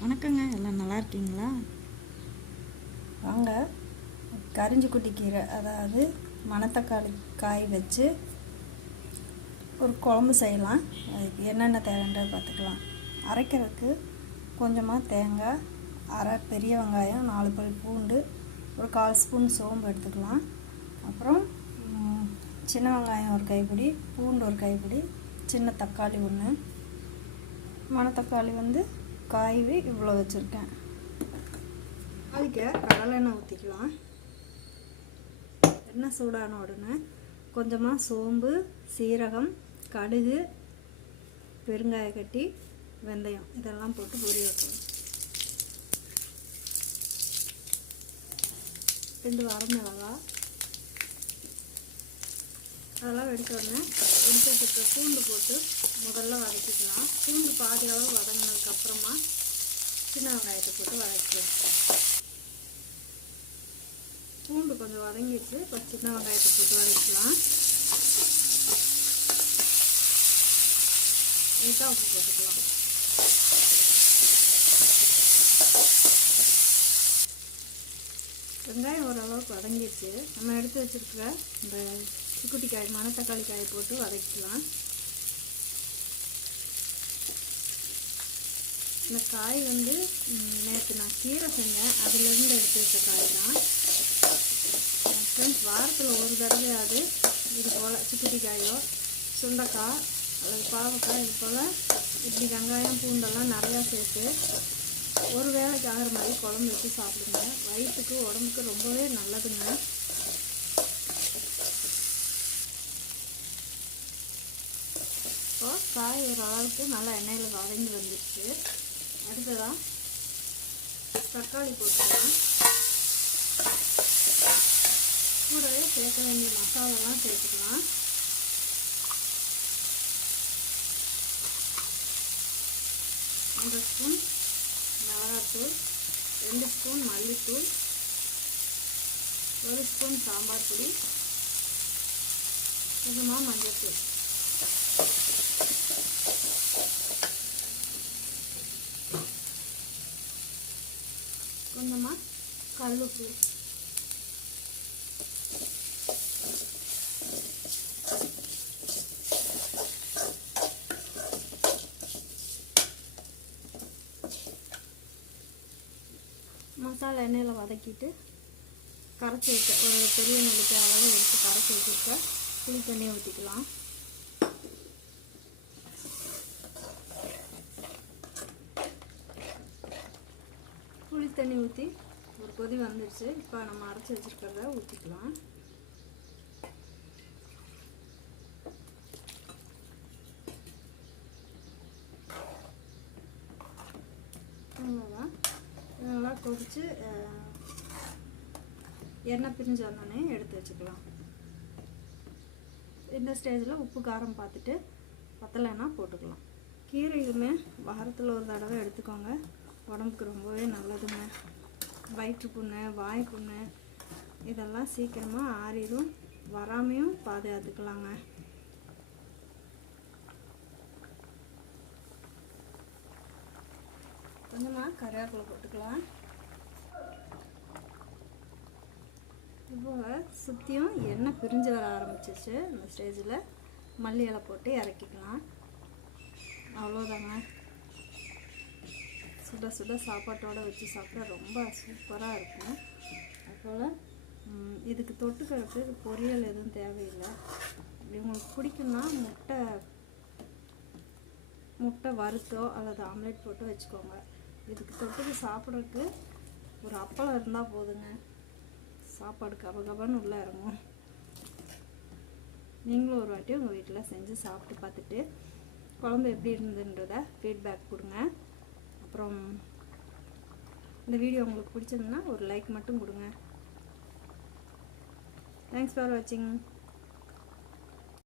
வணக்கங்க, எல்லாம் நல்லா இருக்கீங்களா? வாங்க, கரிஞ்சி குட்டி கீரை, அதாவது மணத்தக்காளி காய் வச்சு ஒரு குழம்பு செய்யலாம். அதுக்கு என்னென்ன தேவைன்றதை பார்த்துக்கலாம். அரைக்கிறதுக்கு கொஞ்சமாக தேங்காய், அரை பெரிய வெங்காயம், 4 பல் பூண்டு, ஒரு 1/4 ஸ்பூன் சோம்பு எடுத்துக்கலாம். அப்புறம் சின்ன வெங்காயம் ஒரு கைப்பிடி, பூண்டு ஒரு கைப்பிடி, சின்ன தக்காளி ஒன்று. மணத்தக்காளி காய்வி இவ்வளோ வச்சுருக்கேன். அதுக்கு கடலெண்ணெய் ஊற்றிக்கலாம். எண்ணெய் சூடான உடனே கொஞ்சமாக சோம்பு, சீரகம், கடுகு, பெருங்காய கட்டி, வெந்தயம் இதெல்லாம் போட்டு பொரிய வைக்கணும். 2 வரமிளகாய் அதெல்லாம் வெடித்த உடனே வெடிச்சதுக்கு பூண்டு போட்டு முதல்ல வதக்கிக்கலாம். பூண்டு பாதி அளவு வதங்கினதுக்கப்புறமா சின்ன வெங்காயத்தை போட்டு வதக்கலாம். பூண்டு கொஞ்சம் வதங்கிடுச்சு, இப்போ சின்ன வெங்காயத்தை போட்டு வதக்கலாம். லைட்டாக உப்பு போட்டுக்கலாம். வெங்காயம் ஓரளவுக்கு வதங்கிடுச்சு. நம்ம எடுத்து வச்சுருக்கிற இந்த குட்டி காய், மணத்தக்காளி காயை போட்டு வதக்கலாம். இந்த காய் நேற்று நான் கீரை செஞ்சேன், அதுலேருந்து எடுத்து வச்ச காய் தான். ஃப்ரெண்ட்ஸ், வாரத்தில் ஒரு தடவையாவது இது போல் குட்டி காயோ, சுண்டைக்காய் அல்லது பாவக்காய் இது போல் இப்படி வெங்காயம் பூண்டெல்லாம் நிறையா சேர்த்து ஒரு வேளைக்கு ஆகிற மாதிரி குழம்பு வச்சு சாப்பிடுங்க. வயிற்றுக்கு உடம்புக்கு ரொம்பவே நல்லதுங்க. இப்போ காய் ஓரளவுக்கு நல்லா எண்ணெயில் வதங்கி வந்துடுச்சு. அடுத்ததாக தக்காளி போட்டுக்கலாம். கூடவே சேர்க்க வேண்டிய மசாலாலாம் சேர்த்துக்கலாம். ஒன்றரை ஸ்பூன் மிளகாத்தூள், 2 ஸ்பூன் மல்லித்தூள், 1 ஸ்பூன் சாம்பார் பொடி, கொஞ்சமாக மஞ்சள்தூள், கொஞ்சமாக கல்லுப்பு, மசாலா எண்ணெயில் வதக்கிட்டு கரைச்சி வைக்க ஒரு பெரிய நெல்லிக்காய் அளவு எடுத்து கரைச்சி வச்சுருக்க புளி தண்ணியை ஊற்றிக்கலாம். புளி தண்ணி ஊற்றி ஒரு கொதி வந்துடுச்சு. இப்போ நம்ம அரைச்சி வச்சுருக்கிறத ஊற்றிக்கலாம். நல்லா கொதிச்சு எண்ணெய் பிரிஞ்சு வந்தோடனே எடுத்து வச்சுக்கலாம். இந்த ஸ்டேஜில் உப்பு காரம் பார்த்துட்டு பத்தலைன்னா போட்டுக்கலாம். கீரையுமே வாரத்தில் ஒரு தடவை எடுத்துக்கோங்க. உடம்புக்கு ரொம்பவே நல்லதுங்க. வயிற்று புண்ணு, வாய் புண்ணு இதெல்லாம் சீக்கிரமாக ஆறிடும், வராமையும் பாதுகாத்துக்கலாங்க. கொஞ்சமாக கருவேப்பிலை போட்டுக்கலாம். இப்போ சுற்றியும் எண்ணெய் பிரிஞ்சு வர ஆரம்பிச்சிச்சு. இந்த ஸ்டேஜில் மல்லி இலை போட்டு இறக்கிக்கலாம். அவ்வளோதாங்க. சுட சுட சாப்பாட்டோடு வச்சு சாப்பிட்டா ரொம்ப சூப்பராக இருக்கும். அதுபோல் இதுக்கு தொட்டுக்கிறதுக்கு பொரியல் எதுவும் தேவையில்லை. இப்படி உங்களுக்கு பிடிக்குன்னா முட்டை வறுத்தோ அல்லது ஆம்லேட் போட்டு வச்சுக்கோங்க. இதுக்கு தொட்டுக்கு சாப்பிட்றதுக்கு ஒரு அப்பளம் இருந்தால் போதுங்க. சாப்பாடு கபகபன்னு உள்ளே இறங்கும். நீங்களும் ஒரு வாட்டி உங்கள் வீட்டில் செஞ்சு சாப்பிட்டு பார்த்துட்டு குழம்பு எப்படி இருந்ததுன்றதை ஃபீட்பேக் கொடுங்க. அப்புறம் இந்த வீடியோ உங்களுக்கு பிடிச்சிருந்துன்னா ஒரு லைக் மட்டும் கொடுங்க. தேங்க்ஸ் ஃபார் வாட்சிங்.